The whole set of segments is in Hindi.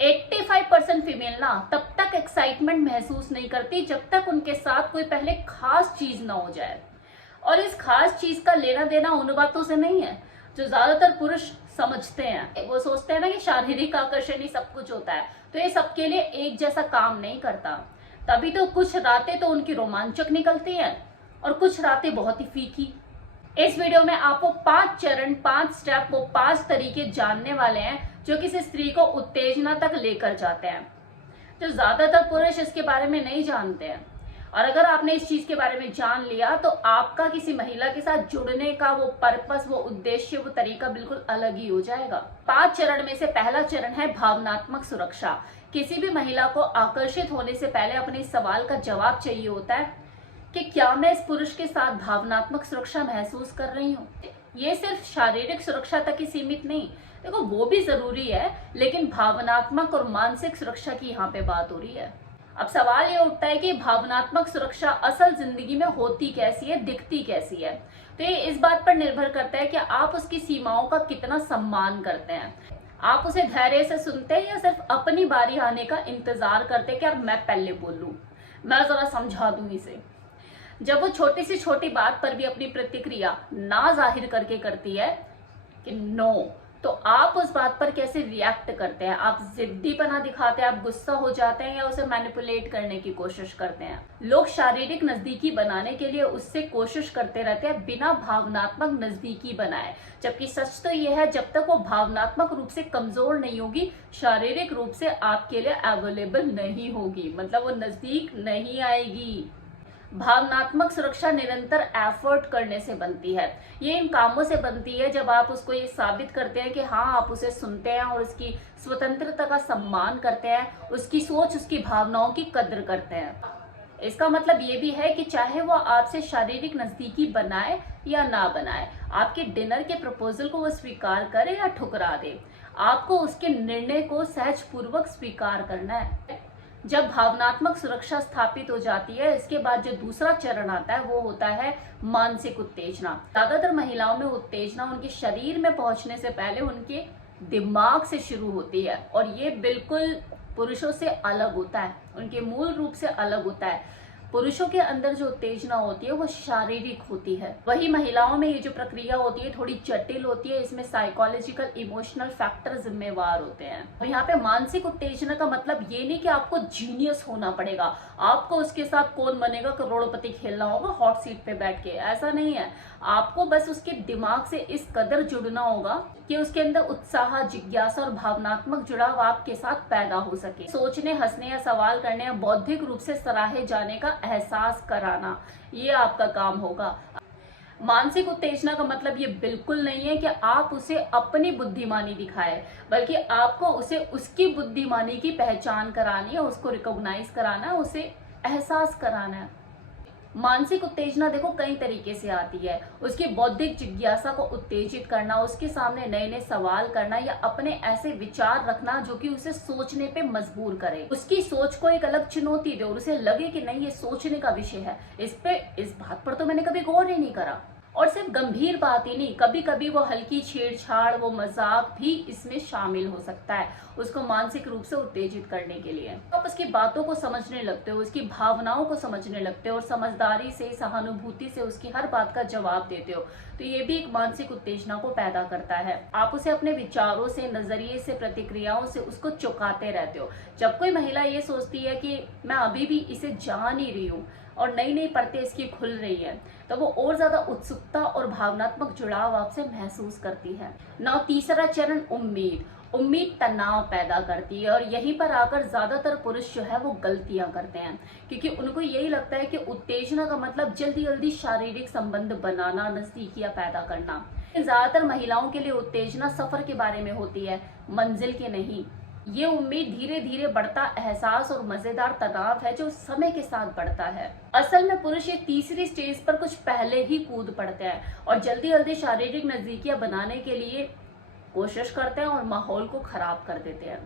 85% फीमेल ना तब तक एक्साइटमेंट महसूस नहीं करती जब तक उनके साथ कोई पहले खास चीज ना हो जाए। और इस खास चीज का लेना देना उन बातों से नहीं है जो ज्यादातर पुरुष समझते हैं। वो सोचते हैं ना कि शारीरिक आकर्षण ही सब कुछ होता है, तो ये सबके लिए एक जैसा काम नहीं करता। तभी तो कुछ रातें तो उनकी रोमांचक निकलती हैं और कुछ रातें बहुत ही फीकी। इस वीडियो में आपको 5 चरण, 5 स्टेप, वो 5 तरीके जानने वाले हैं जो किसी स्त्री को उत्तेजना तक लेकर जाते हैं, जो ज्यादातर पुरुष इसके बारे में नहीं जानते हैं। और अगर आपने इस चीज के बारे में जान लिया तो आपका किसी महिला के साथ जुड़ने का वो पर्पस, वो उद्देश्य, वो तरीका बिल्कुल अलग ही हो जाएगा। 5 चरण में से पहला चरण है भावनात्मक सुरक्षा। किसी भी महिला को आकर्षित होने से पहले अपने इस सवाल का जवाब चाहिए होता है कि क्या मैं इस पुरुष के साथ भावनात्मक सुरक्षा महसूस कर रही हूँ। ये सिर्फ शारीरिक सुरक्षा तक ही सीमित नहीं, देखो वो भी जरूरी है, लेकिन भावनात्मक और मानसिक सुरक्षा की यहाँ पे बात हो रही है। अब सवाल ये उठता है कि भावनात्मक सुरक्षा असल जिंदगी में होती कैसी है, दिखती कैसी है। तो ये इस बात पर निर्भर करता है कि आप उसकी सीमाओं का कितना सम्मान करते हैं। आप उसे धैर्य से सुनते हैं या सिर्फ अपनी बारी आने का इंतजार करते हैं कि यार मैं पहले बोल लूं, मैं जरा समझा दूं इसे। जब वो छोटी सी छोटी बात पर भी अपनी प्रतिक्रिया ना जाहिर करके करती है कि नो, तो आप उस बात पर कैसे रिएक्ट करते हैं? आप जिद्दीपना दिखाते हैं, आप गुस्सा हो जाते हैं, या उसे मैनिपुलेट करने की कोशिश करते हैं? लोग शारीरिक नजदीकी बनाने के लिए उससे कोशिश करते रहते हैं बिना भावनात्मक नजदीकी बनाए, जबकि सच तो यह है जब तक वो भावनात्मक रूप से कमजोर नहीं होगी, शारीरिक रूप से आपके लिए अवेलेबल नहीं होगी, मतलब वो नजदीक नहीं आएगी। भावनात्मक सुरक्षा निरंतर एफर्ट करने से बनती है। ये इन कामों से बनती है जब आप उसको ये साबित करते हैं कि हाँ आप उसे सुनते हैं और उसकी स्वतंत्रता का सम्मान करते हैं, उसकी सोच, उसकी भावनाओं की कद्र करते हैं। इसका मतलब ये भी है कि चाहे वो आपसे शारीरिक नजदीकी बनाए या ना बनाए, आपके डिनर के प्रपोजल को वो स्वीकार करे या ठुकरा दे, आपको उसके निर्णय को सहजपूर्वक स्वीकार करना है। जब भावनात्मक सुरक्षा स्थापित हो जाती है, इसके बाद जो दूसरा चरण आता है वो होता है मानसिक उत्तेजना। ज्यादातर महिलाओं में उत्तेजना उनके शरीर में पहुंचने से पहले उनके दिमाग से शुरू होती है, और ये बिल्कुल पुरुषों से अलग होता है, उनके मूल रूप से अलग होता है। पुरुषों के अंदर जो उत्तेजना होती है वो शारीरिक होती है, वही महिलाओं में ये जो प्रक्रिया होती है थोड़ी जटिल होती है। इसमें साइकोलॉजिकल, इमोशनल फैक्टर जिम्मेवार होते हैं। अब यहाँ पे मानसिक उत्तेजना का मतलब ये नहीं कि आपको जीनियस होना पड़ेगा, आपको उसके साथ कौन बनेगा करोड़पति खेलना होगा हॉट सीट पे बैठ के, ऐसा नहीं है। आपको बस उसके दिमाग से इस कदर जुड़ना होगा कि उसके अंदर उत्साह, जिज्ञासा और भावनात्मक जुड़ाव आपके साथ पैदा हो सके। सोचने, हंसने या सवाल करने या बौद्धिक रूप से सराहे जाने का एहसास कराना, ये आपका काम होगा। मानसिक उत्तेजना का मतलब ये बिल्कुल नहीं है कि आप उसे अपनी बुद्धिमानी दिखाए, बल्कि आपको उसे उसकी बुद्धिमानी की पहचान करानी है, उसको रिकॉग्नाइज कराना है, उसे एहसास कराना है। मानसिक उत्तेजना देखो कई तरीके से आती है। उसकी बौद्धिक जिज्ञासा को उत्तेजित करना, उसके सामने नए नए सवाल करना या अपने ऐसे विचार रखना जो कि उसे सोचने पे मजबूर करे, उसकी सोच को एक अलग चुनौती दे और उसे लगे कि नहीं ये सोचने का विषय है, इस बात पर तो मैंने कभी गौर ही नहीं करा। और सिर्फ गंभीर बात ही नहीं, कभी कभी वो हल्की छेड़छाड़, वो मजाक भी इसमें शामिल हो सकता है उसको मानसिक रूप से उत्तेजित करने के लिए। आप उसकी बातों को समझने लगते हो, उसकी भावनाओं को समझने लगते हो और समझदारी से, सहानुभूति से उसकी हर बात का जवाब देते हो, तो ये भी एक मानसिक उत्तेजना को पैदा करता है। आप उसे अपने विचारों से, नजरिए से, प्रतिक्रियाओं से उसको चौंकाते रहते हो। जब कोई महिला ये सोचती है कि मैं अभी भी इसे जान ही रही हूँ और नई नई परतें इसकी खुल रही है, तो वो और ज्यादा उत्सुकता और भावनात्मक जुड़ाव आपसे महसूस करती है। नौ तीसरा चरण उम्मीद। उम्मीद तनाव पैदा करती है और यहीं पर आकर ज्यादातर पुरुष जो है वो गलतियां करते हैं, क्योंकि उनको यही लगता है कि उत्तेजना का मतलब जल्दी जल्दी शारीरिक संबंध बनाना, नजदीकियां पैदा करना। ज्यादातर महिलाओं के लिए उत्तेजना सफर के बारे में होती है, मंजिल के नहीं। ये उम्मीद धीरे धीरे बढ़ता एहसास और मजेदार तनाव है जो समय के साथ बढ़ता है। असल में पुरुष ये तीसरी स्टेज पर कुछ पहले ही कूद पड़ते हैं और जल्दी जल्दी शारीरिक नजदीकियां बनाने के लिए कोशिश करते हैं और माहौल को खराब कर देते हैं,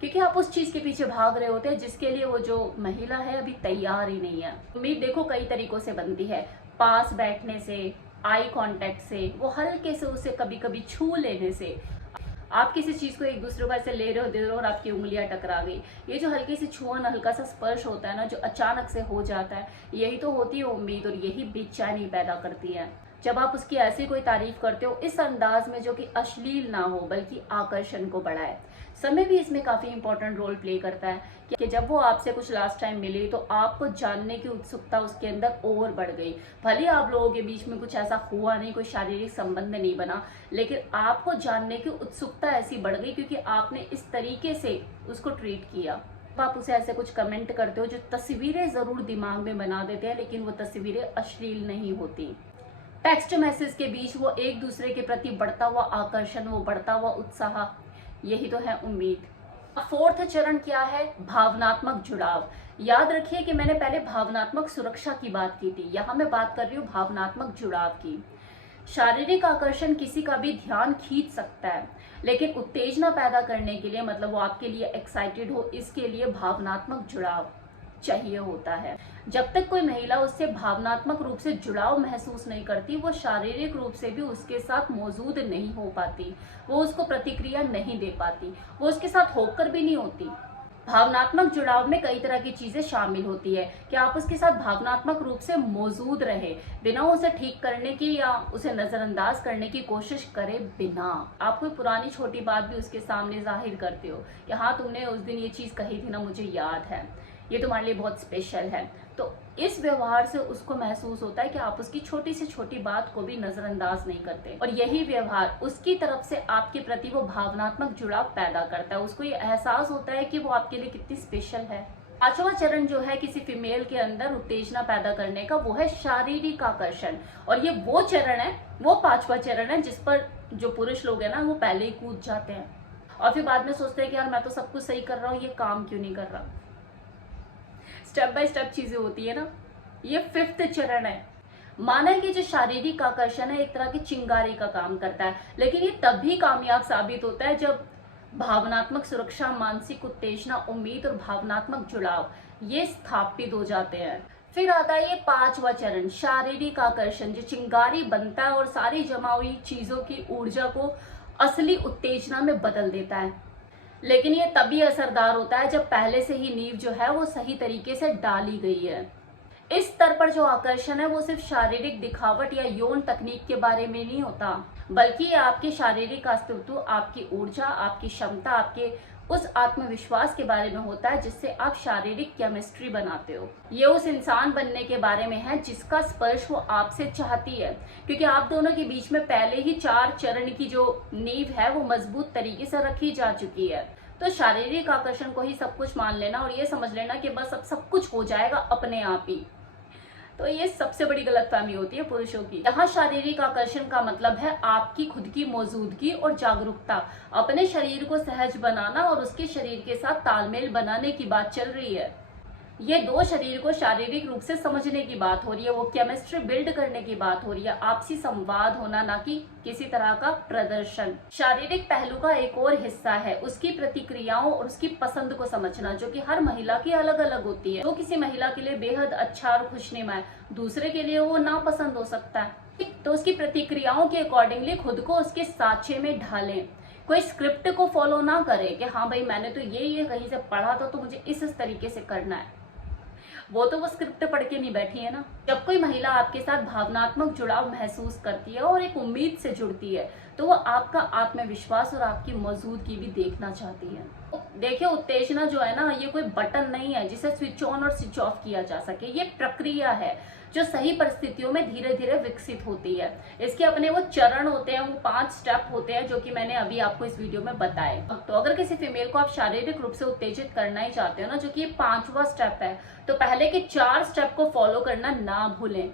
क्योंकि आप उस चीज के पीछे भाग रहे होते हैं जिसके लिए वो जो महिला है अभी तैयार ही नहीं है। उम्मीद देखो कई तरीकों से बनती है, पास बैठने से, आई कांटेक्ट से, वो हल्के से उसे कभी कभी छू लेने से, आप किसी चीज को एक दूसरे को ऐसे ले रहे हो, दे रहे हो और आपकी उंगलियां टकरा गई। ये जो हल्की सी छुअन, हल्का सा स्पर्श होता है ना, जो अचानक से हो जाता है, यही तो होती है उम्मीद, और यही बेचैनी पैदा करती है। जब आप उसकी ऐसी कोई तारीफ करते हो इस अंदाज में जो कि अश्लील ना हो बल्कि आकर्षण को बढ़ाए। समय भी इसमें काफी इंपॉर्टेंट रोल प्ले करता है कि जब वो आपसे कुछ लास्ट टाइम मिली तो आपको जानने की उत्सुकता उसके अंदर और बढ़ गई। भले आप लोगों के बीच में कुछ ऐसा हुआ नहीं, कोई शारीरिक संबंध नहीं बना, लेकिन आपको जानने की उत्सुकता ऐसी बढ़ गई क्योंकि आपने इस तरीके से उसको ट्रीट किया। आप उसे ऐसे कुछ कमेंट करते हो जो तस्वीरें जरूर दिमाग में बना देते हैं, लेकिन वो तस्वीरें अश्लील नहीं होती। टेक्स्ट मैसेज के बीच वो एक दूसरे के प्रति बढ़ता हुआ आकर्षण, वो बढ़ता हुआ उत्साह, यही तो है उम्मीद। फोर्थ चरण क्या है? भावनात्मक जुड़ाव। याद रखिए कि मैंने पहले भावनात्मक सुरक्षा की बात की थी, यहाँ मैं बात कर रही हूँ भावनात्मक जुड़ाव की। शारीरिक आकर्षण किसी का भी ध्यान खींच सकता है, लेकिन उत्तेजना पैदा करने के लिए, मतलब वो आपके लिए एक्साइटेड हो, इसके लिए भावनात्मक जुड़ाव चाहिए होता है। जब तक कोई महिला उससे भावनात्मक रूप से जुड़ाव महसूस नहीं करती, वो शारीरिक रूप से भी उसके साथ मौजूद नहीं हो पाती, वो उसको प्रतिक्रिया नहीं दे पाती, वो उसके साथ होकर भी नहीं होती। भावनात्मक जुड़ाव में कई तरह की चीजें शामिल होती है कि आप उसके साथ भावनात्मक रूप से मौजूद रहे, बिना उसे ठीक करने की या उसे नजरअंदाज करने की कोशिश करे बिना। आप कोई पुरानी छोटी बात भी उसके सामने जाहिर करते हो कि हाँ, तुमने उस दिन ये चीज कही थी ना, मुझे याद है, ये तुम्हारे लिए बहुत स्पेशल है। तो इस व्यवहार से उसको महसूस होता है कि आप उसकी छोटी से छोटी बात को भी नजरअंदाज नहीं करते, और यही व्यवहार उसकी तरफ से आपके प्रति वो भावनात्मक जुड़ाव पैदा करता है। उसको ये एहसास होता है कि वो आपके लिए कितनी स्पेशल है। पांचवा चरण जो है किसी फीमेल के अंदर उत्तेजना पैदा करने का, वो है शारीरिक आकर्षण। और ये वो चरण है, वो पांचवा चरण है जिस पर जो पुरुष लोग है ना, वो पहले ही कूद जाते हैं और फिर बाद में सोचते हैं कि यार मैं तो सब कुछ सही कर रहा हूँ, ये काम क्यों नहीं कर रहा। स्टेप बाय स्टेप चीजें होती है ना। ये फिफ्थ चरण है। माना कि जो शारीरिक आकर्षण है एक तरह की चिंगारी का काम करता है, लेकिन ये तभी कामयाब साबित होता है जब भावनात्मक सुरक्षा, मानसिक उत्तेजना, उम्मीद और भावनात्मक जुड़ाव ये स्थापित हो जाते हैं। फिर आता है ये पांचवा चरण, शारीरिक आकर्षण, जो चिंगारी बनता है और सारी जमा हुई चीजों की ऊर्जा को असली उत्तेजना में बदल देता है। लेकिन ये तभी असरदार होता है जब पहले से ही नींव जो है वो सही तरीके से डाली गई है। इस स्तर पर जो आकर्षण है वो सिर्फ शारीरिक दिखावट या यौन तकनीक के बारे में नहीं होता, बल्कि ये आपके शारीरिक अस्तित्व, आपकी ऊर्जा, आपकी क्षमता, आपके उस आत्मविश्वास के बारे में होता है जिससे आप शारीरिक केमिस्ट्री बनाते हो। ये उस इंसान बनने के बारे में है जिसका स्पर्श वो आपसे चाहती है, क्योंकि आप दोनों के बीच में पहले ही 4 चरण की जो नींव है वो मजबूत तरीके से रखी जा चुकी है। तो शारीरिक आकर्षण को ही सब कुछ मान लेना और ये समझ लेना कि बस अब सब कुछ हो जाएगा अपने आप ही, तो ये सबसे बड़ी गलतफहमी होती है पुरुषों की। यहाँ शारीरिक आकर्षण का मतलब है आपकी खुद की मौजूदगी और जागरूकता, अपने शरीर को सहज बनाना और उसके शरीर के साथ तालमेल बनाने की बात चल रही है। ये दो शरीर को शारीरिक रूप से समझने की बात हो रही है, वो केमिस्ट्री बिल्ड करने की बात हो रही है, आपसी संवाद होना, ना कि किसी तरह का प्रदर्शन। शारीरिक पहलू का एक और हिस्सा है उसकी प्रतिक्रियाओं और उसकी पसंद को समझना, जो कि हर महिला की अलग अलग होती है। तो किसी महिला के लिए बेहद अच्छा और खुशनुमा है, दूसरे के लिए वो नापसंद हो सकता है। तो उसकी प्रतिक्रियाओं के अकॉर्डिंगली खुद को उसके साँचे में ढालें। कोई स्क्रिप्ट को फॉलो ना करे कि हाँ भाई मैंने तो ये कहीं से पढ़ा था तो मुझे इस तरीके से करना है, वो तो वो स्क्रिप्ट पढ़ के नहीं बैठी है ना। जब कोई महिला आपके साथ भावनात्मक जुड़ाव महसूस करती है और एक उम्मीद से जुड़ती है, तो वो आपका आत्मविश्वास और आपकी मौजूदगी भी देखना चाहती है। देखिए, उत्तेजना जो है ना, ये कोई बटन नहीं है जिसे स्विच ऑन और स्विच ऑफ किया जा सके। ये प्रक्रिया है जो सही परिस्थितियों में धीरे धीरे विकसित होती है। इसके अपने वो चरण होते हैं, वो 5 स्टेप होते हैं जो कि मैंने अभी आपको इस वीडियो में बताए। तो अगर किसी फीमेल को आप शारीरिक रूप से उत्तेजित करना ही चाहते हो ना, जो कि ये 5वां स्टेप है, तो पहले के 4 स्टेप को फॉलो करना ना भूलें।